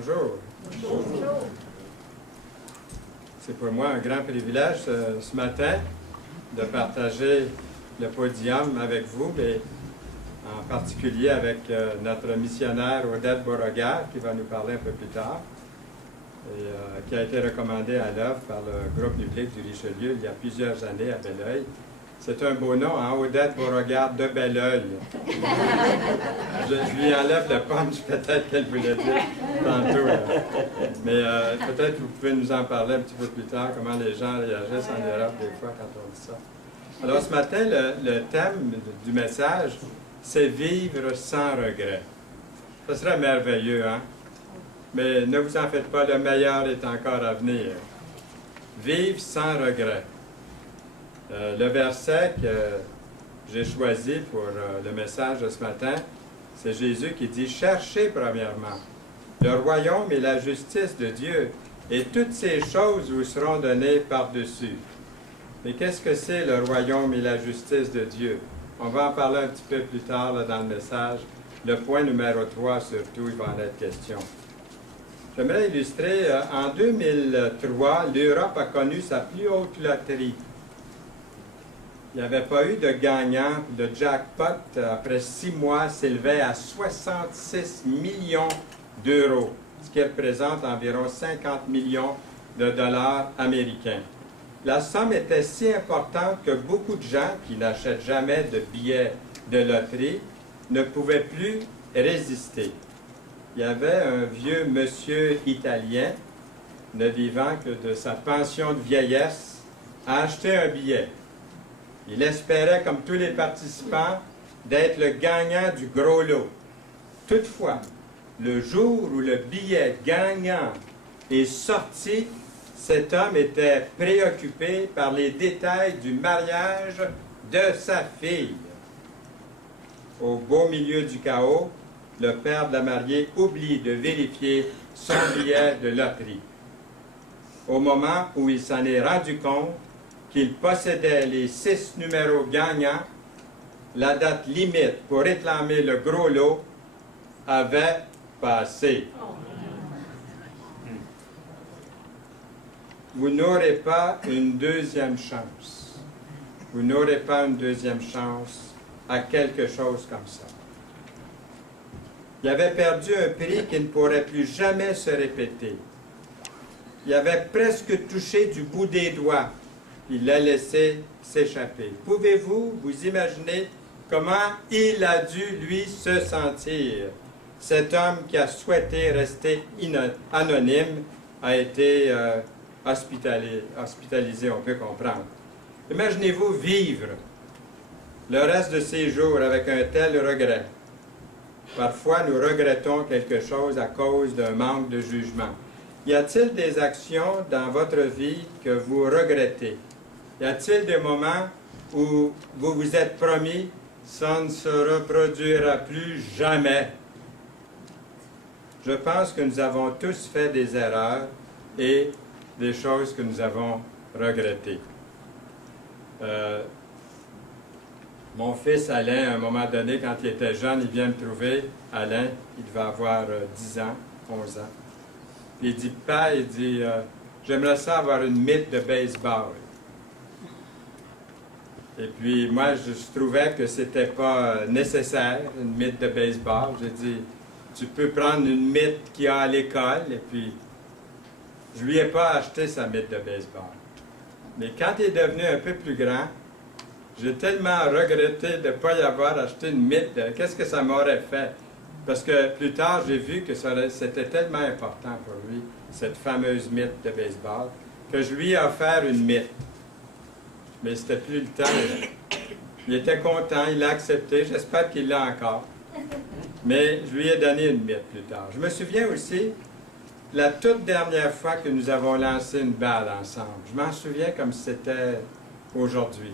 Bonjour. Bonjour. C'est pour moi un grand privilège ce matin de partager le podium avec vous, mais en particulier avec notre missionnaire Odette Beauregard qui va nous parler un peu plus tard et qui a été recommandée à l'œuvre par le groupe biblique du Richelieu il y a plusieurs années à Belleuil. C'est un beau nom, hein? Odette Beauregard de Belleuil. Je lui enlève le punch, peut-être qu'elle voulait dire tantôt. Mais peut-être vous pouvez nous en parler un petit peu plus tard, comment les gens réagissent en Europe des fois quand on dit ça. Alors ce matin, le thème du message, c'est « Vivre sans regret ». Ce serait merveilleux, hein? Mais ne vous en faites pas, le meilleur est encore à venir. Vivre sans regret. Le verset que j'ai choisi pour le message de ce matin, c'est Jésus qui dit « Cherchez premièrement le royaume et la justice de Dieu, et toutes ces choses vous seront données par-dessus. » Mais qu'est-ce que c'est le royaume et la justice de Dieu? On va en parler un petit peu plus tard là, dans le message. Le point numéro 3, surtout, il va en être question. J'aimerais illustrer, en 2003, l'Europe a connu sa plus haute loterie. Il n'y avait pas eu de gagnant. Le jackpot, après 6 mois, s'élevait à 66 millions d'euros, ce qui représente environ 50 millions de dollars américains. La somme était si importante que beaucoup de gens qui n'achètent jamais de billets de loterie ne pouvaient plus résister. Il y avait un vieux monsieur italien, ne vivant que de sa pension de vieillesse, à acheter un billet. Il espérait, comme tous les participants, d'être le gagnant du gros lot. Toutefois, le jour où le billet gagnant est sorti, cet homme était préoccupé par les détails du mariage de sa fille. Au beau milieu du chaos, le père de la mariée oublie de vérifier son billet de loterie. Au moment où il s'en est rendu compte qu'il possédait les 6 numéros gagnants, la date limite pour réclamer le gros lot avait passé. Vous n'aurez pas une deuxième chance. Vous n'aurez pas une deuxième chance à quelque chose comme ça. Il avait perdu un prix qui ne pourrait plus jamais se répéter. Il avait presque touché du bout des doigts. Il l'a laissé s'échapper. Pouvez-vous vous imaginer comment il a dû, lui, se sentir? Cet homme qui a souhaité rester anonyme a été hospitalisé, on peut comprendre. Imaginez-vous vivre le reste de ses jours avec un tel regret. Parfois, nous regrettons quelque chose à cause d'un manque de jugement. Y a-t-il des actions dans votre vie que vous regrettez? Y a-t-il des moments où vous vous êtes promis « ça ne se reproduira plus jamais ». Je pense que nous avons tous fait des erreurs et des choses que nous avons regrettées. Mon fils Alain, à un moment donné, quand il était jeune, il vient me trouver. Alain, il devait avoir 10 ans, 11 ans. Il dit, « Papa, il dit, j'aimerais ça avoir une mitte de baseball. » Et puis, moi, je trouvais que c'était pas nécessaire, une mitte de baseball. J'ai dit, tu peux prendre une mitte qu'il y a à l'école. Et puis, je lui ai pas acheté sa mitte de baseball. Mais quand il est devenu un peu plus grand, j'ai tellement regretté de ne pas y avoir acheté une mitte. Qu'est-ce que ça m'aurait fait? Parce que plus tard, j'ai vu que c'était tellement important pour lui, cette fameuse mitte de baseball, que je lui ai offert une mitte. Mais c'était plus le temps. Il était content, il l'a accepté. J'espère qu'il l'a encore. Mais je lui ai donné une mitte plus tard. Je me souviens aussi, la toute dernière fois que nous avons lancé une balle ensemble. Je m'en souviens comme si c'était aujourd'hui.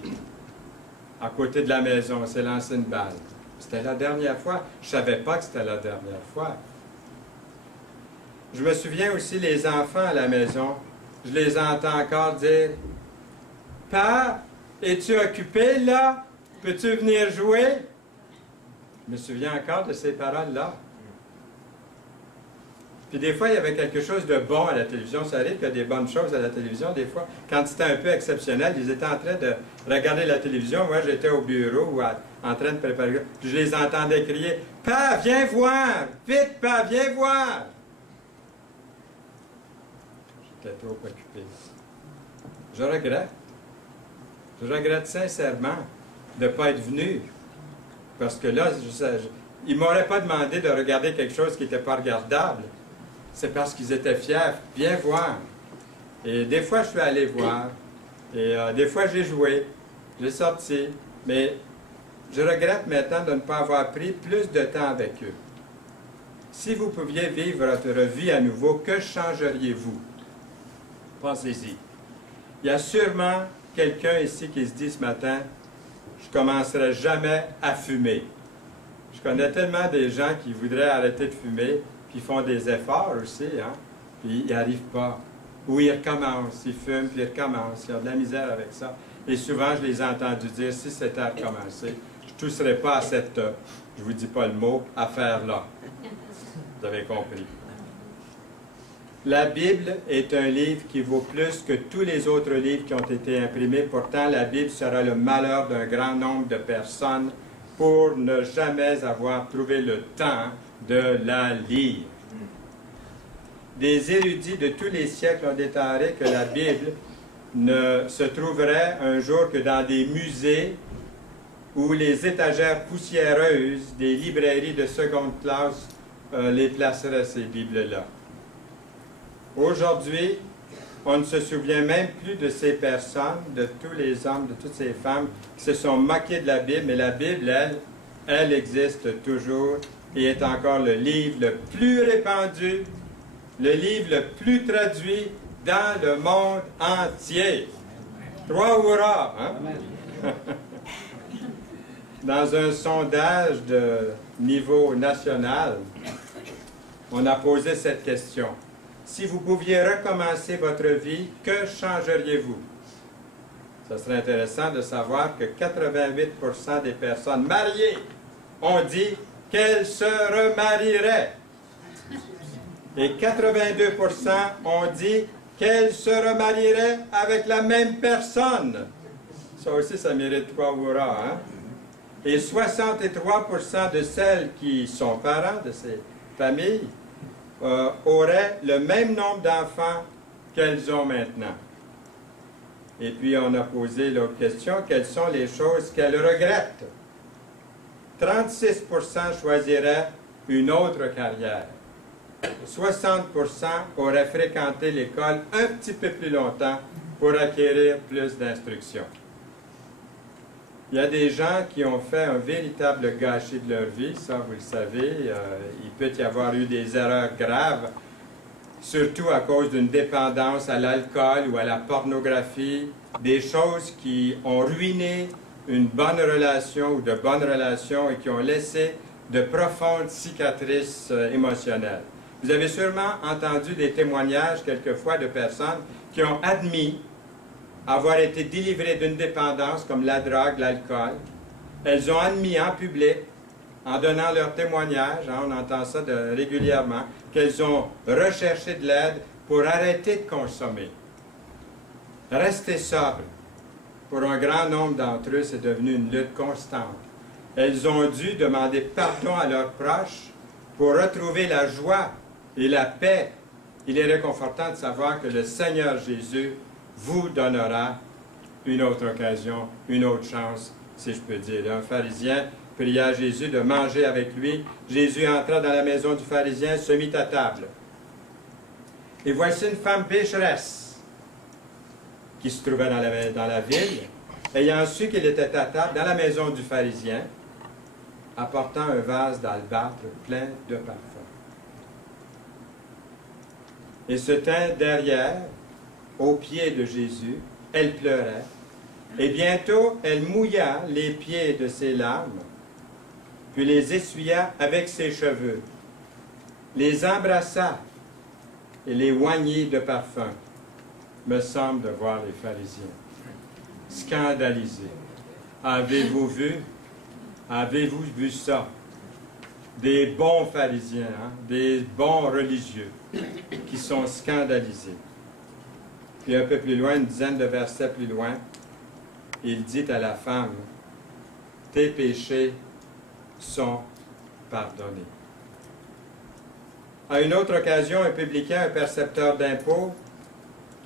À côté de la maison, on s'est lancé une balle. C'était la dernière fois. Je ne savais pas que c'était la dernière fois. Je me souviens aussi, les enfants à la maison, je les entends encore dire « Père, es-tu occupé là? Peux-tu venir jouer? » Je me souviens encore de ces paroles-là. Puis des fois, il y avait quelque chose de bon à la télévision. Ça arrive qu'il y a des bonnes choses à la télévision. Des fois, quand c'était un peu exceptionnel, ils étaient en train de regarder la télévision. Moi, j'étais au bureau ou en train de préparer. Puis je les entendais crier « Pa, viens voir! Vite, Pa, viens voir! » J'étais trop occupé. Je regrette. Je regrette sincèrement de ne pas être venu. Parce que là, ils ne m'auraient pas demandé de regarder quelque chose qui n'était pas regardable. C'est parce qu'ils étaient fiers. Viens voir. Et des fois, je suis allé voir. Et des fois, j'ai joué. J'ai sorti. Mais je regrette maintenant de ne pas avoir pris plus de temps avec eux. Si vous pouviez vivre votre vie à nouveau, que changeriez-vous? Pensez-y. Il y a sûrement quelqu'un ici qui se dit ce matin, je ne commencerai jamais à fumer. Je connais tellement des gens qui voudraient arrêter de fumer, puis font des efforts aussi, hein, puis ils n'y arrivent pas. Ou ils recommencent, ils fument, puis ils recommencent. Ils ont de la misère avec ça. Et souvent, je les ai entendus dire, si c'était à recommencer, je ne toucherais pas à cette, je ne vous dis pas le mot, affaire-là. Vous avez compris. La Bible est un livre qui vaut plus que tous les autres livres qui ont été imprimés. Pourtant, la Bible sera le malheur d'un grand nombre de personnes pour ne jamais avoir trouvé le temps de la lire. Des érudits de tous les siècles ont déclaré que la Bible ne se trouverait un jour que dans des musées ou les étagères poussiéreuses des librairies de seconde classe les placeraient, ces Bibles-là. Aujourd'hui, on ne se souvient même plus de ces personnes, de tous les hommes, de toutes ces femmes qui se sont moqués de la Bible, mais la Bible, elle existe toujours et est encore le livre le plus répandu, le livre le plus traduit dans le monde entier. Trois hurrahs! Hein? Dans un sondage de niveau national, on a posé cette question. Si vous pouviez recommencer votre vie, que changeriez-vous? Ce serait intéressant de savoir que 88% des personnes mariées ont dit qu'elles se remarieraient. Et 82% ont dit qu'elles se remarieraient avec la même personne. Ça aussi, ça mérite trois hurrahs, hein? Et 63% de celles qui sont parents de ces familles auraient le même nombre d'enfants qu'elles ont maintenant. Et puis, on a posé l'autre question, quelles sont les choses qu'elles regrettent? 36% choisiraient une autre carrière. 60% auraient fréquenté l'école un petit peu plus longtemps pour acquérir plus d'instruction. Il y a des gens qui ont fait un véritable gâchis de leur vie, ça vous le savez. Il peut y avoir eu des erreurs graves, surtout à cause d'une dépendance à l'alcool ou à la pornographie, des choses qui ont ruiné une bonne relation ou de bonnes relations et qui ont laissé de profondes cicatrices émotionnelles. Vous avez sûrement entendu des témoignages quelquefois de personnes qui ont admis avoir été délivrées d'une dépendance comme la drogue, l'alcool. Elles ont admis en public, en donnant leur témoignage, hein, on entend ça régulièrement, qu'elles ont recherché de l'aide pour arrêter de consommer. Rester sobre, pour un grand nombre d'entre eux, c'est devenu une lutte constante. Elles ont dû demander pardon à leurs proches pour retrouver la joie et la paix. Il est réconfortant de savoir que le Seigneur Jésus vous donnera une autre occasion, une autre chance, si je peux dire. Un pharisien pria à Jésus de manger avec lui. Jésus entra dans la maison du pharisien, se mit à table. Et voici une femme pécheresse qui se trouvait dans la ville, ayant su qu'il était à table dans la maison du pharisien, apportant un vase d'albâtre plein de parfums. Et se tint derrière, aux pieds de Jésus, elle pleurait, et bientôt elle mouilla les pieds de ses larmes, puis les essuya avec ses cheveux, les embrassa et les oignit de parfum. Me semble de voir les pharisiens scandalisés. Avez-vous vu ça? des bons pharisiens, hein, des bons religieux, qui sont scandalisés. Puis un peu plus loin, une dizaine de versets plus loin, il dit à la femme, « Tes péchés sont pardonnés. » À une autre occasion, un publicain, un percepteur d'impôts,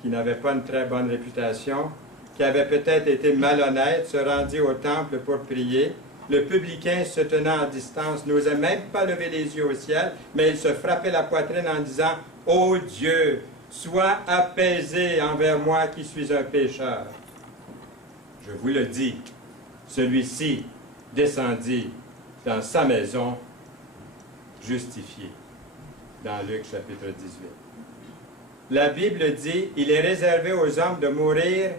qui n'avait pas une très bonne réputation, qui avait peut-être été malhonnête, se rendit au temple pour prier. Le publicain, se tenant en distance, n'osait même pas lever les yeux au ciel, mais il se frappait la poitrine en disant, « Ô Dieu, sois apaisé envers moi qui suis un pécheur. » Je vous le dis, celui-ci descendit dans sa maison justifié. Dans Luc chapitre 18. La Bible dit, il est réservé aux hommes de mourir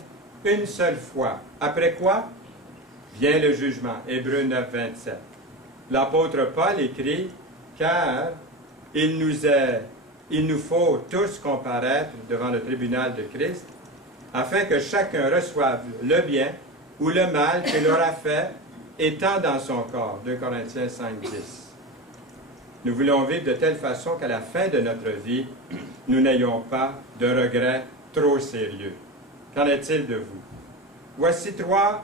une seule fois. Après quoi? Vient le jugement. Hébreux 9, 27. L'apôtre Paul écrit, car il nous faut tous comparaître devant le tribunal de Christ, afin que chacun reçoive le bien ou le mal qu'il aura fait étant dans son corps. 2 Corinthiens 5, 10. Nous voulons vivre de telle façon qu'à la fin de notre vie, nous n'ayons pas de regrets trop sérieux. Qu'en est-il de vous? Voici trois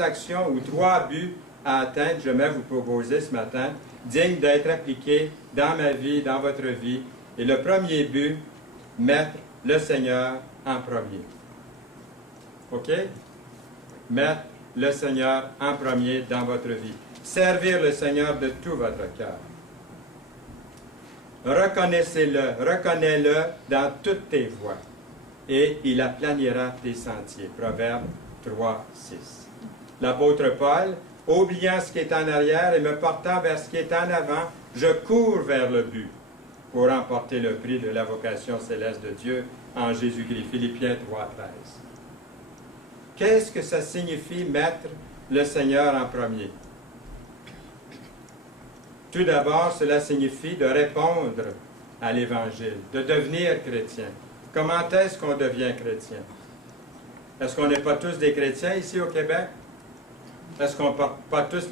actions ou trois buts à atteindre, je vais vous proposer ce matin, dignes d'être appliqués dans ma vie, dans votre vie. Et le premier but, mettre le Seigneur en premier. OK? Mettre le Seigneur en premier dans votre vie. Servir le Seigneur de tout votre cœur. Reconnaissez-le, reconnais-le dans toutes tes voies, et il aplanira tes sentiers. Proverbe 3, 6. L'apôtre Paul, oubliant ce qui est en arrière et me portant vers ce qui est en avant, je cours vers le but pour remporter le prix de la vocation céleste de Dieu en Jésus-Christ. Philippiens 3, 13. Qu'est-ce que ça signifie mettre le Seigneur en premier? Tout d'abord, cela signifie de répondre à l'Évangile, de devenir chrétien. Comment est-ce qu'on devient chrétien? Est-ce qu'on n'est pas tous des chrétiens ici au Québec? Est-ce qu'on ne porte pas tous,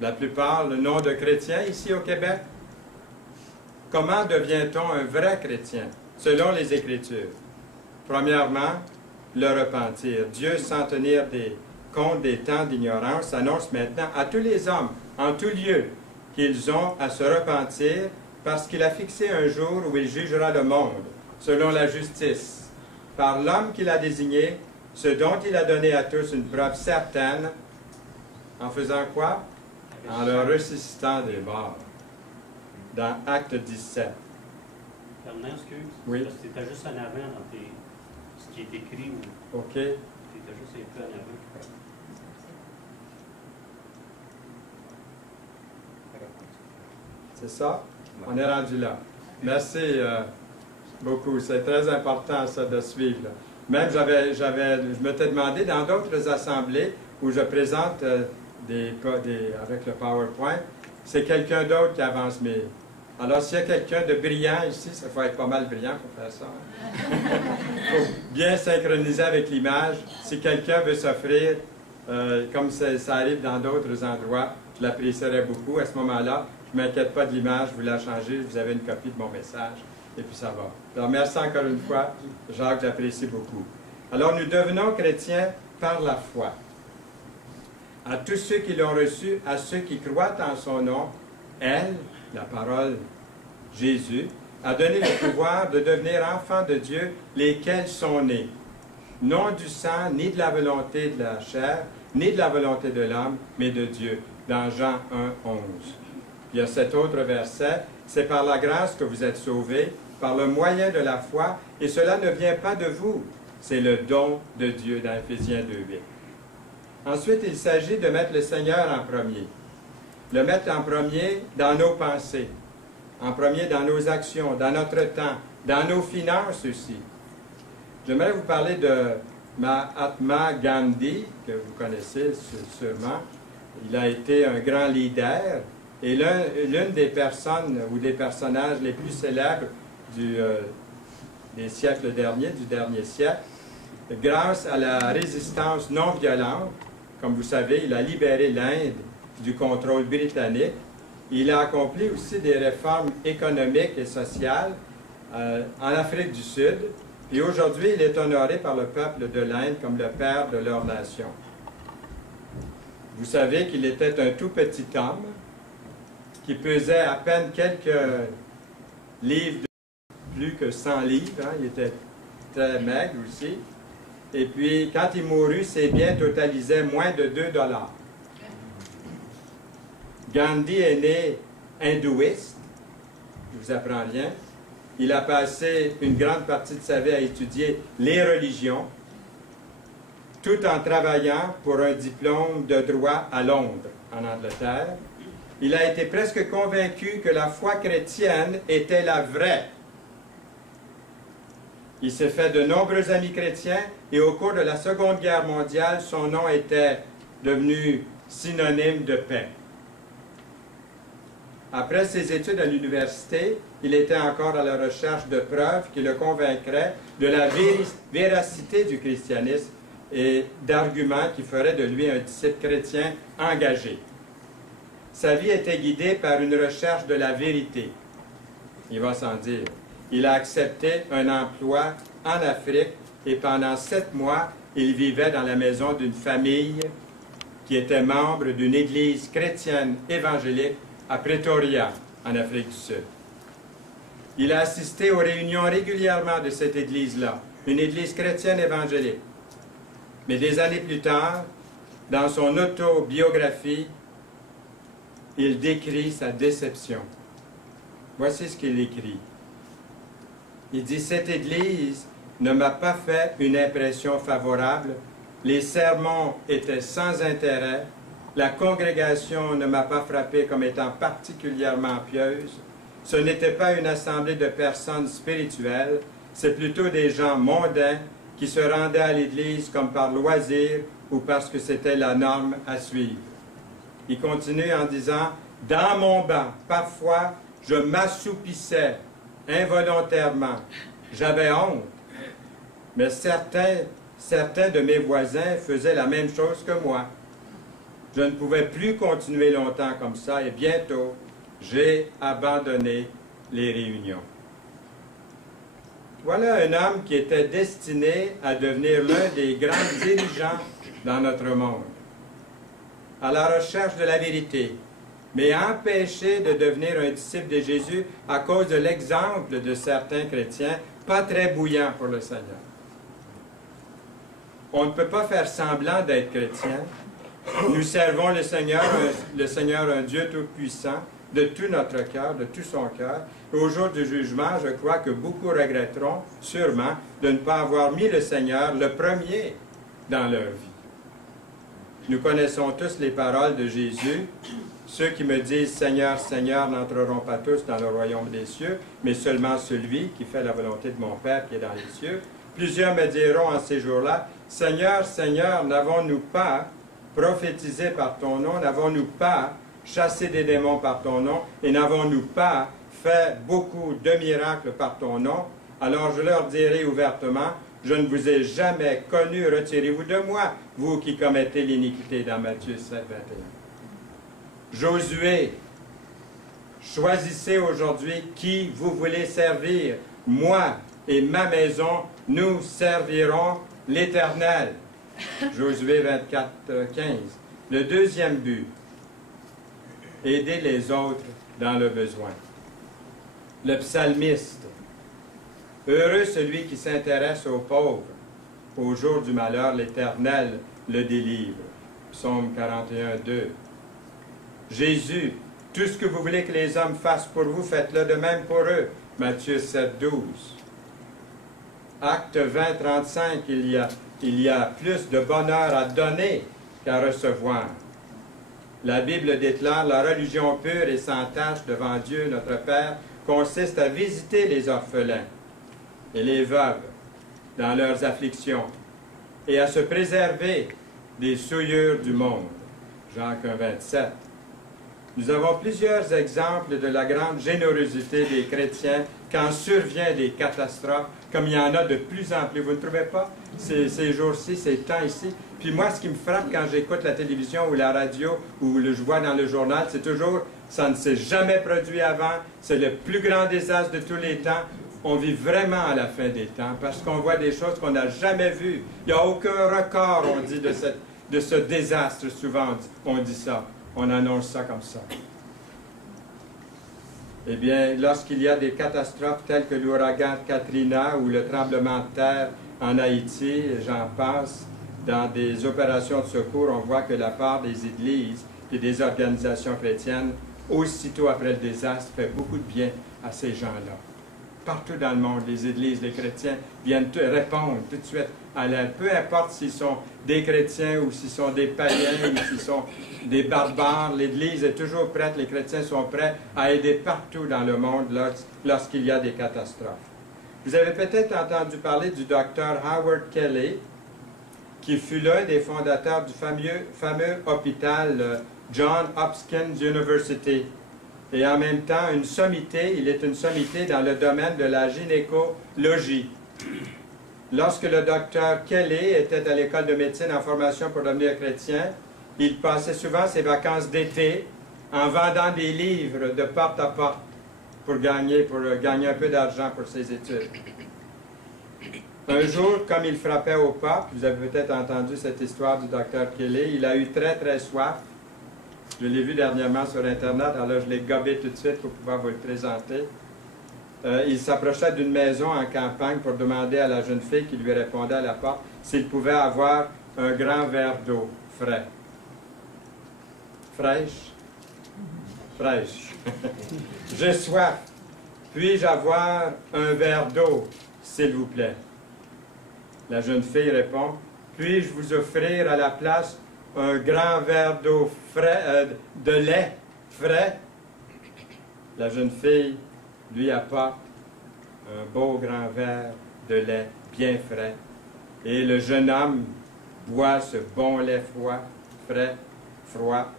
la plupart, le nom de chrétien ici au Québec? Comment devient-on un vrai chrétien, selon les Écritures? Premièrement, le repentir. Dieu, sans tenir compte des temps d'ignorance, annonce maintenant à tous les hommes, en tout lieu, qu'ils ont à se repentir parce qu'il a fixé un jour où il jugera le monde, selon la justice, par l'homme qu'il a désigné, ce dont il a donné à tous une preuve certaine, en faisant quoi? En le ressuscitant des morts. Dans Acte 17. Fernand, excuse. Oui. Parce que tu étais juste en avant dans ce qui est écrit. OK. Tu étais juste un peu en avant. C'est ça? On est rendu là. Merci beaucoup. C'est très important, ça, de suivre. Là. Même, je m'étais demandé, dans d'autres assemblées où je présente avec le PowerPoint, c'est quelqu'un d'autre qui avance. Mais alors, s'il y a quelqu'un de brillant ici, ça faut être pas mal brillant pour faire ça. Il faut bien synchroniser avec l'image. Si quelqu'un veut s'offrir, comme ça arrive dans d'autres endroits, je l'apprécierais beaucoup. À ce moment-là, je ne m'inquiète pas de l'image, vous la changez, vous avez une copie de mon message, et puis ça va. Alors, merci encore une fois, Jacques, j'apprécie beaucoup. Alors, nous devenons chrétiens par la foi. À tous ceux qui l'ont reçu, à ceux qui croient en son nom, elle, la parole, Jésus, a donné le pouvoir de devenir enfants de Dieu, lesquels sont nés, non du sang, ni de la volonté de la chair, ni de la volonté de l'homme, mais de Dieu, dans Jean 1, 11. Il y a cet autre verset, c'est par la grâce que vous êtes sauvés, par le moyen de la foi, et cela ne vient pas de vous, c'est le don de Dieu dans Éphésiens 2, 8. Ensuite, il s'agit de mettre le Seigneur en premier. Le mettre en premier dans nos pensées, en premier dans nos actions, dans notre temps, dans nos finances aussi. J'aimerais vous parler de Mahatma Gandhi, que vous connaissez sûrement. Il a été un grand leader. Et l'une des personnes ou des personnages les plus célèbres des siècles derniers, du dernier siècle, grâce à la résistance non violente, comme vous savez, il a libéré l'Inde du contrôle britannique Il a accompli aussi des réformes économiques et sociales en Afrique du Sud. Et aujourd'hui, il est honoré par le peuple de l'Inde comme le père de leur nation. Vous savez qu'il était un tout petit homme qui pesait à peine quelques livres, plus que 100 livres. Hein. Il était très maigre aussi. Et puis, quand il mourut, ses biens totalisaient moins de 2 $. Gandhi est né hindouiste. Je ne vous apprends rien. Il a passé une grande partie de sa vie à étudier les religions, tout en travaillant pour un diplôme de droit à Londres, en Angleterre. Il a été presque convaincu que la foi chrétienne était la vraie. Il s'est fait de nombreux amis chrétiens et au cours de la Seconde Guerre mondiale, son nom était devenu synonyme de paix. Après ses études à l'université, il était encore à la recherche de preuves qui le convaincraient de la véracité du christianisme et d'arguments qui feraient de lui un disciple chrétien engagé. Sa vie était guidée par une recherche de la vérité. Il va sans dire. Il a accepté un emploi en Afrique et pendant 7 mois, il vivait dans la maison d'une famille qui était membre d'une église chrétienne évangélique à Pretoria, en Afrique du Sud. Il a assisté aux réunions régulièrement de cette église-là, une église chrétienne évangélique. Mais des années plus tard, dans son autobiographie, il décrit sa déception. Voici ce qu'il écrit. Il dit, « Cette église ne m'a pas fait une impression favorable. Les sermons étaient sans intérêt. La congrégation ne m'a pas frappé comme étant particulièrement pieuse. Ce n'était pas une assemblée de personnes spirituelles, c'est plutôt des gens mondains qui se rendaient à l'Église comme par loisir ou parce que c'était la norme à suivre. » Il continue en disant, « Dans mon banc, parfois, je m'assoupissais involontairement. J'avais honte. Mais certains de mes voisins faisaient la même chose que moi. Je ne pouvais plus continuer longtemps comme ça et bientôt, j'ai abandonné les réunions. » Voilà un homme qui était destiné à devenir l'un des grands dirigeants dans notre monde, à la recherche de la vérité, mais empêché de devenir un disciple de Jésus à cause de l'exemple de certains chrétiens pas très bouillants pour le Seigneur. On ne peut pas faire semblant d'être chrétien. Nous servons le Seigneur, un Dieu tout-puissant, de tout notre cœur, de tout son cœur. Et au jour du jugement, je crois que beaucoup regretteront sûrement de ne pas avoir mis le Seigneur le premier dans leur vie. Nous connaissons tous les paroles de Jésus. Ceux qui me disent « Seigneur, Seigneur » n'entreront pas tous dans le royaume des cieux, mais seulement celui qui fait la volonté de mon Père qui est dans les cieux. Plusieurs me diront en ces jours-là « Seigneur, Seigneur, n'avons-nous pas prophétisé par ton nom, n'avons-nous pas chassé des démons par ton nom, et n'avons-nous pas fait beaucoup de miracles par ton nom? Alors je leur dirai ouvertement, je ne vous ai jamais connu, retirez-vous de moi, vous qui commettez l'iniquité, dans Matthieu 7, 21. Josué, choisissez aujourd'hui qui vous voulez servir. Moi et ma maison, nous servirons l'Éternel. Josué 24, 15. Le deuxième but, aider les autres dans le besoin. Le psalmiste, heureux celui qui s'intéresse aux pauvres. Au jour du malheur, l'Éternel le délivre. Psaume 41, 2. Jésus, tout ce que vous voulez que les hommes fassent pour vous, faites-le de même pour eux. Matthieu 7, 12. Acte 20, 35, il y a plus de bonheur à donner qu'à recevoir. La Bible déclare, la religion pure et sans tache devant Dieu, notre Père, consiste à visiter les orphelins et les veuves dans leurs afflictions et à se préserver des souillures du monde. Jacques 1, 27. Nous avons plusieurs exemples de la grande générosité des chrétiens quand survient des catastrophes, comme il y en a de plus en plus. Vous ne trouvez pas? Ces jours-ci, ces temps ici. Puis moi, ce qui me frappe quand j'écoute la télévision ou la radio ou je vois dans le journal, c'est toujours Ça ne s'est jamais produit avant. C'est le plus grand désastre de tous les temps. On vit vraiment à la fin des temps parce qu'on voit des choses qu'on n'a jamais vues. Il n'y a aucun record, on dit, de ce désastre. Souvent, on dit ça. On annonce ça comme ça. Eh bien, lorsqu'il y a des catastrophes telles que l'ouragan Katrina ou le tremblement de terre en Haïti, et j'en passe, dans des opérations de secours, on voit que la part des églises et des organisations chrétiennes, aussitôt après le désastre, fait beaucoup de bien à ces gens-là. Partout dans le monde, les églises, les chrétiens viennent répondre tout de suite à l'aide. Peu importe s'ils sont des chrétiens ou s'ils sont des païens ou s'ils sont des barbares, l'Église est toujours prête, les chrétiens sont prêts à aider partout dans le monde lorsqu'il y a des catastrophes. Vous avez peut-être entendu parler du docteur Howard Kelly, qui fut l'un des fondateurs du fameux hôpital Johns Hopkins University. Et en même temps, une sommité, il est une sommité dans le domaine de la gynécologie. Lorsque le docteur Kelly était à l'école de médecine en formation pour devenir chrétien, il passait souvent ses vacances d'été en vendant des livres de porte à porte pour gagner un peu d'argent pour ses études. Un jour, comme il frappait au pape, vous avez peut-être entendu cette histoire du docteur Kelly, il a eu très très soif. Je l'ai vu dernièrement sur Internet, alors je l'ai gobé tout de suite pour pouvoir vous le présenter. Il s'approchait d'une maison en campagne pour demander à la jeune fille qui lui répondait à la porte s'il pouvait avoir un grand verre d'eau frais. Fraîche? Fraîche. J'ai soif. Puis-je avoir un verre d'eau, s'il vous plaît? La jeune fille répond, puis-je vous offrir à la place un grand verre d'eau frais, de lait frais? La jeune fille lui apporte un beau grand verre de lait bien frais. Et le jeune homme boit ce bon lait froid, frais, froid,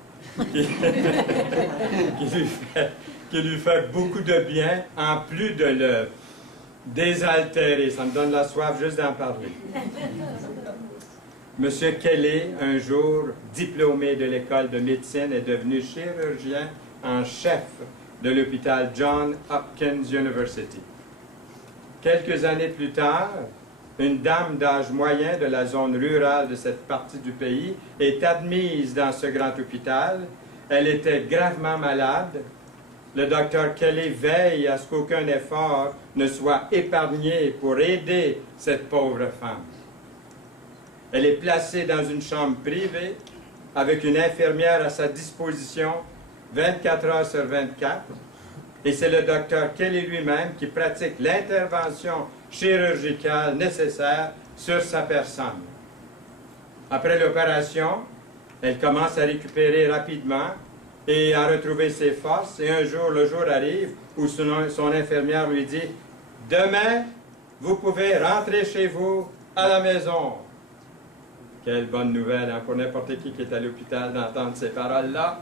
qui lui fait beaucoup de bien, en plus de le désaltérer. Ça me donne la soif juste d'en parler. Monsieur Kelly, un jour diplômé de l'école de médecine, est devenu chirurgien en chef de l'hôpital Johns Hopkins University. Quelques années plus tard, une dame d'âge moyen de la zone rurale de cette partie du pays est admise dans ce grand hôpital. Elle était gravement malade. Le docteur Kelly veille à ce qu'aucun effort ne soit épargné pour aider cette pauvre femme. Elle est placée dans une chambre privée avec une infirmière à sa disposition 24 heures sur 24. Et c'est le docteur Kelly lui-même qui pratique l'intervention chirurgicale nécessaire sur sa personne. Après l'opération, elle commence à récupérer rapidement et à retrouver ses forces. Et un jour, le jour arrive où son infirmière lui dit « Demain, vous pouvez rentrer chez vous à la maison. » Quelle bonne nouvelle hein, pour n'importe qui est à l'hôpital d'entendre ces paroles-là.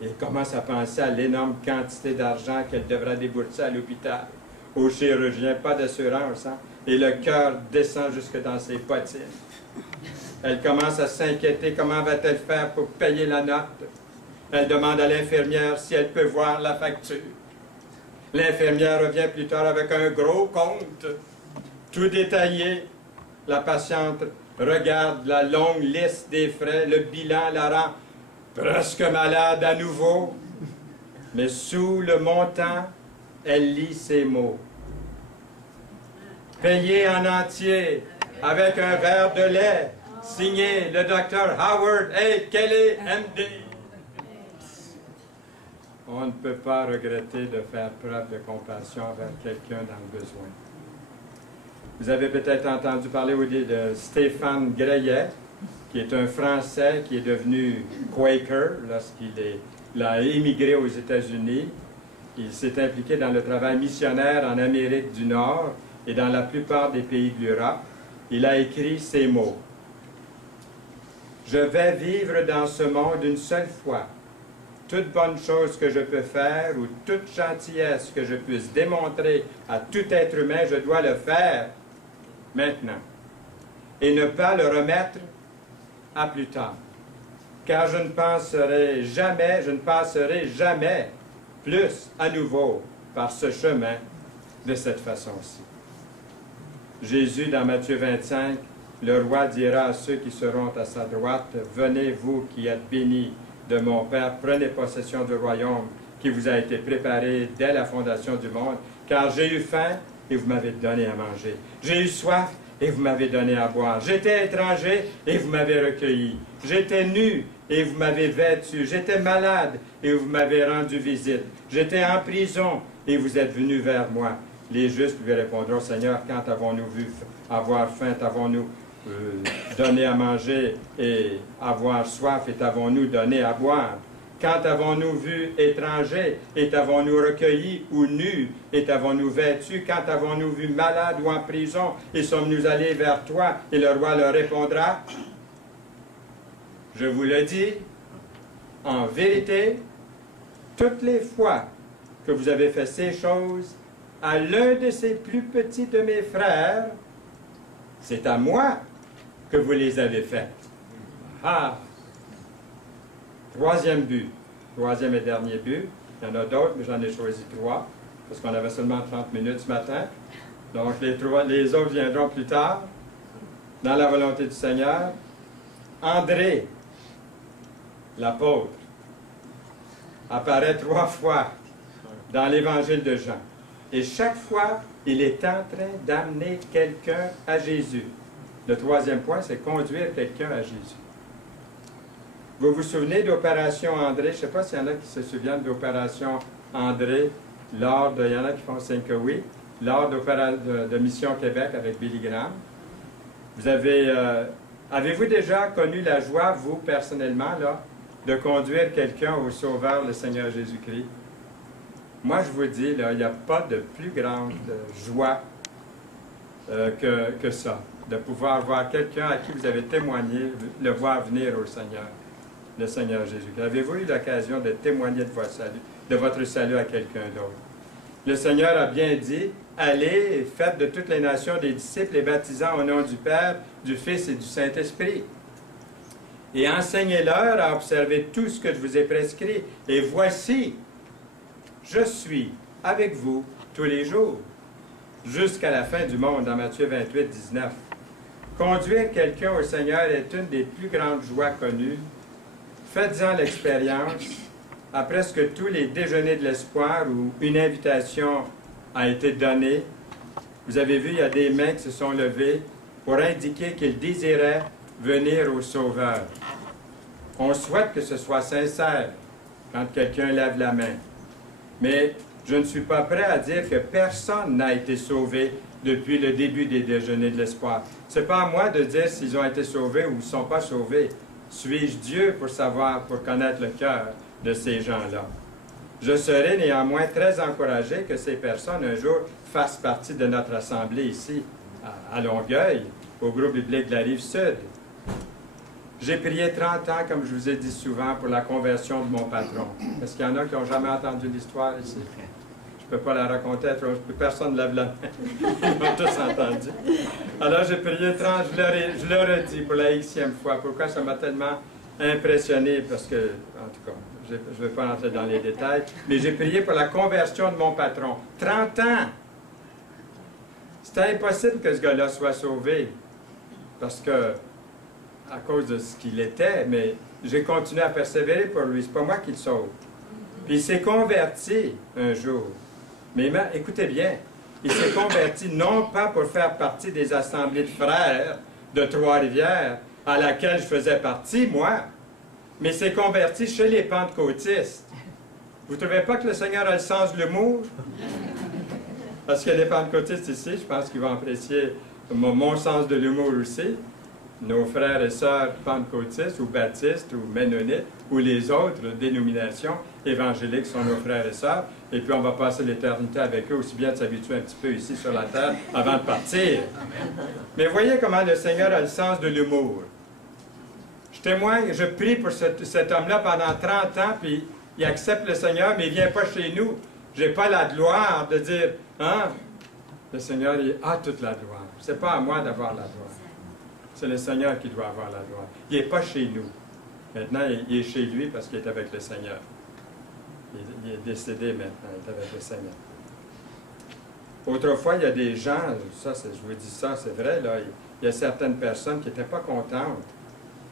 Et il commence à penser à l'énorme quantité d'argent qu'elle devra débourser à l'hôpital, aux chirurgiens, pas d'assurance, hein, et le cœur descend jusque dans ses bottines. Elle commence à s'inquiéter, comment va-t-elle faire pour payer la note? Elle demande à l'infirmière si elle peut voir la facture. L'infirmière revient plus tard avec un gros compte, tout détaillé. La patiente regarde la longue liste des frais, le bilan la rend presque malade à nouveau. Mais sous le montant, elle lit ces mots. Payé en entier, avec un verre de lait, signé le docteur Howard A. Kelly, M.D. On ne peut pas regretter de faire preuve de compassion envers quelqu'un dans le besoin. Vous avez peut-être entendu parler de Stéphane Greyet, qui est un Français qui est devenu Quaker lorsqu'il a émigré aux États-Unis. Il s'est impliqué dans le travail missionnaire en Amérique du Nord et dans la plupart des pays de l'Europe. Il a écrit ces mots. « Je vais vivre dans ce monde une seule fois. Toute bonne chose que je peux faire ou toute gentillesse que je puisse démontrer à tout être humain, je dois le faire maintenant et ne pas le remettre à plus tard. car je ne passerai jamais plus à nouveau par ce chemin de cette façon-ci. Jésus, dans Matthieu 25, le roi dira à ceux qui seront à sa droite, « Venez, vous qui êtes bénis de mon Père, prenez possession du royaume qui vous a été préparé dès la fondation du monde, car j'ai eu faim et vous m'avez donné à manger. J'ai eu soif et vous m'avez donné à boire. J'étais étranger et vous m'avez recueilli. J'étais nu et vous m'avez vêtu. J'étais malade et vous m'avez rendu visite. J'étais en prison et vous êtes venus vers moi. » Les justes lui répondront, « Seigneur, quand avons-nous vu avoir faim, t'avons-nous donné à manger et avoir soif et t'avons-nous donné à boire? Quand avons-nous vu étranger et t'avons-nous recueilli ou nu et t'avons-nous vêtu? Quand avons-nous vu malade ou en prison et sommes-nous allés vers toi? » Et le roi leur répondra, « Je vous le dis, en vérité, toutes les fois que vous avez fait ces choses à l'un de ces plus petits de mes frères, c'est à moi que vous les avez faites. » Ah! Troisième but, troisième et dernier but. Il y en a d'autres, mais j'en ai choisi 3, parce qu'on avait seulement 30 minutes ce matin. Donc les autres viendront plus tard, dans la volonté du Seigneur. André, l'apôtre, apparaît 3 fois dans l'Évangile de Jean. Et chaque fois, il est en train d'amener quelqu'un à Jésus. Le troisième point, c'est conduire quelqu'un à Jésus. Vous vous souvenez d'Opération André? Je ne sais pas s'il y en a qui se souviennent d'Opération André lors de... Il y en a qui font signe que oui. Lors de Mission Québec avec Billy Graham. Vous avez... avez-vous déjà connu la joie, vous, personnellement, là, de conduire quelqu'un au Sauveur, le Seigneur Jésus-Christ? Moi, je vous dis, là, il n'y a pas de plus grande joie que ça, de pouvoir voir quelqu'un à qui vous avez témoigné, le voir venir au Seigneur, le Seigneur Jésus. Avez-vous eu l'occasion de témoigner de votre salut à quelqu'un d'autre? Le Seigneur a bien dit, « Allez et faites de toutes les nations des disciples, les baptisant au nom du Père, du Fils et du Saint-Esprit. Et enseignez-leur à observer tout ce que je vous ai prescrit. Et voici, je suis avec vous tous les jours, jusqu'à la fin du monde, dans Matthieu 28, 19. Conduire quelqu'un au Seigneur est une des plus grandes joies connues. Faites-en l'expérience à presque tous les déjeuners de l'espoir où une invitation a été donnée. Vous avez vu, il y a des mains qui se sont levées pour indiquer qu'ils désiraient venir au Sauveur. On souhaite que ce soit sincère quand quelqu'un lève la main. Mais je ne suis pas prêt à dire que personne n'a été sauvé depuis le début des déjeuners de l'espoir. Ce n'est pas à moi de dire s'ils ont été sauvés ou ne sont pas sauvés. Suis-je Dieu pour savoir, pour connaître le cœur de ces gens-là? Je serai néanmoins très encouragé que ces personnes un jour fassent partie de notre assemblée ici, à Longueuil, au groupe biblique de la Rive-Sud. J'ai prié 30 ans, comme je vous ai dit souvent, pour la conversion de mon patron. Est-ce qu'il y en a qui n'ont jamais entendu l'histoire ici? Je ne peux pas la raconter, personne ne lève la main. Ils l'ont tous entendu. Alors j'ai prié 30, je leur ai dit pour la Xème fois. Pourquoi ça m'a tellement impressionné? Parce que, en tout cas, je ne vais pas entrer dans les détails, mais j'ai prié pour la conversion de mon patron. 30 ans! C'était impossible que ce gars-là soit sauvé. Parce que, à cause de ce qu'il était, mais j'ai continué à persévérer pour lui. C'est pas moi qui le sauve. Puis il s'est converti un jour. Mais écoutez bien, il s'est converti non pas pour faire partie des assemblées de frères de Trois-Rivières, à laquelle je faisais partie, moi, mais il s'est converti chez les pentecôtistes. Vous ne trouvez pas que le Seigneur a le sens de l'humour? Parce qu'il y a des pentecôtistes ici, je pense qu'ils vont apprécier mon sens de l'humour aussi. Nos frères et sœurs pentecôtistes ou baptistes ou ménonites ou les autres dénominations évangéliques sont nos frères et sœurs. Et puis on va passer l'éternité avec eux, aussi bien de s'habituer un petit peu ici sur la terre avant de partir. Mais voyez comment le Seigneur a le sens de l'humour. Je témoigne, je prie pour cet homme-là pendant 30 ans, puis il accepte le Seigneur, mais il ne vient pas chez nous. Je n'ai pas la gloire de dire, hein, le Seigneur il a toute la gloire. Ce n'est pas à moi d'avoir la gloire. C'est le Seigneur qui doit avoir la gloire. Il n'est pas chez nous. Maintenant, il est chez lui parce qu'il est avec le Seigneur. Il est décédé maintenant, il est avec le Seigneur. Autrefois, il y a des gens, ça, je vous dis ça, c'est vrai, là, il y a certaines personnes qui n'étaient pas contentes,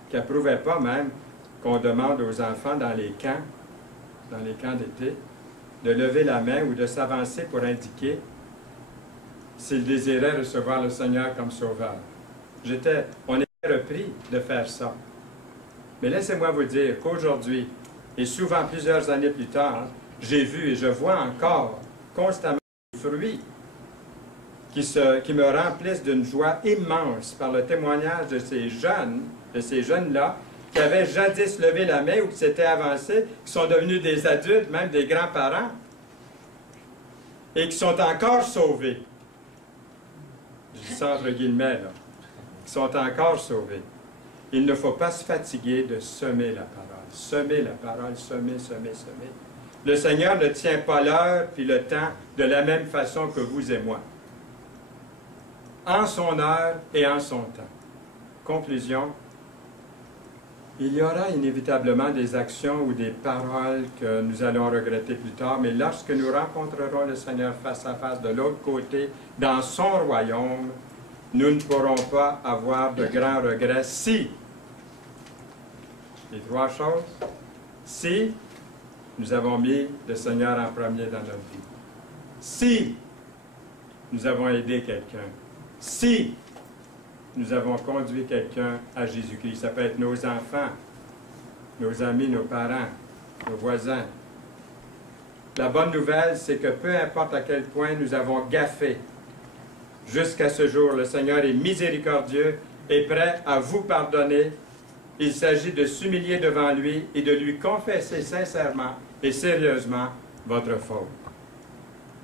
qui n'approuvaient pas même qu'on demande aux enfants dans les camps d'été, de lever la main ou de s'avancer pour indiquer s'ils désiraient recevoir le Seigneur comme sauveur. On était repris de faire ça. Mais laissez-moi vous dire qu'aujourd'hui, et souvent plusieurs années plus tard, j'ai vu et je vois encore constamment des fruits qui me remplissent d'une joie immense par le témoignage de ces jeunes-là, qui avaient jadis levé la main ou qui s'étaient avancés, qui sont devenus des adultes, même des grands-parents, et qui sont encore sauvés. Je dis ça entre guillemets, là. Qui sont encore sauvés. Il ne faut pas se fatiguer de semer la parole. Semer la parole, semer. Le Seigneur ne tient pas l'heure puis le temps de la même façon que vous et moi. En son heure et en son temps. Conclusion. Il y aura inévitablement des actions ou des paroles que nous allons regretter plus tard, mais lorsque nous rencontrerons le Seigneur face à face de l'autre côté, dans son royaume, nous ne pourrons pas avoir de grands regrets si, les trois choses, si nous avons mis le Seigneur en premier dans notre vie, si nous avons aidé quelqu'un, si nous avons conduit quelqu'un à Jésus-Christ. Ça peut être nos enfants, nos amis, nos parents, nos voisins. La bonne nouvelle, c'est que peu importe à quel point nous avons gaffé, jusqu'à ce jour, le Seigneur est miséricordieux et prêt à vous pardonner. Il s'agit de s'humilier devant lui et de lui confesser sincèrement et sérieusement votre faute.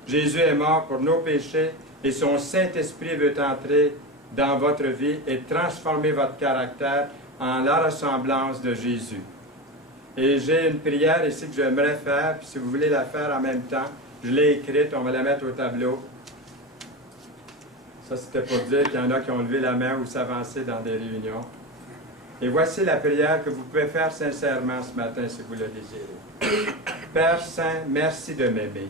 Jésus est mort pour nos péchés et son Saint-Esprit veut entrer dans votre vie et transformer votre caractère en la ressemblance de Jésus. Et j'ai une prière ici que j'aimerais faire, puis si vous voulez la faire en même temps, je l'ai écrite, on va la mettre au tableau. Ça, c'était pour dire qu'il y en a qui ont levé la main ou s'avancer dans des réunions. Et voici la prière que vous pouvez faire sincèrement ce matin si vous le désirez. Père Saint, merci de m'aimer,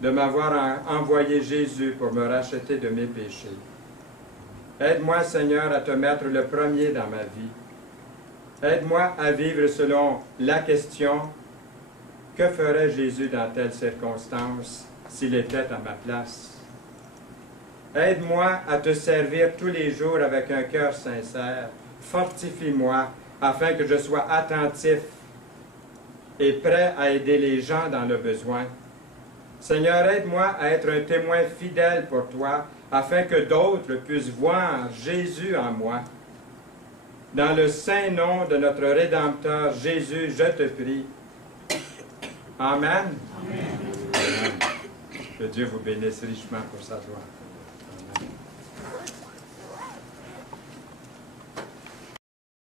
de m'avoir envoyé Jésus pour me racheter de mes péchés. Aide-moi, Seigneur, à te mettre le premier dans ma vie. Aide-moi à vivre selon la question « Que ferait Jésus dans telle circonstance s'il était à ma place? » Aide-moi à te servir tous les jours avec un cœur sincère. Fortifie-moi afin que je sois attentif et prêt à aider les gens dans le besoin. Seigneur, aide-moi à être un témoin fidèle pour toi, afin que d'autres puissent voir Jésus en moi. Dans le saint nom de notre Rédempteur Jésus, je te prie. Amen. Amen. Que Dieu vous bénisse richement pour sa gloire.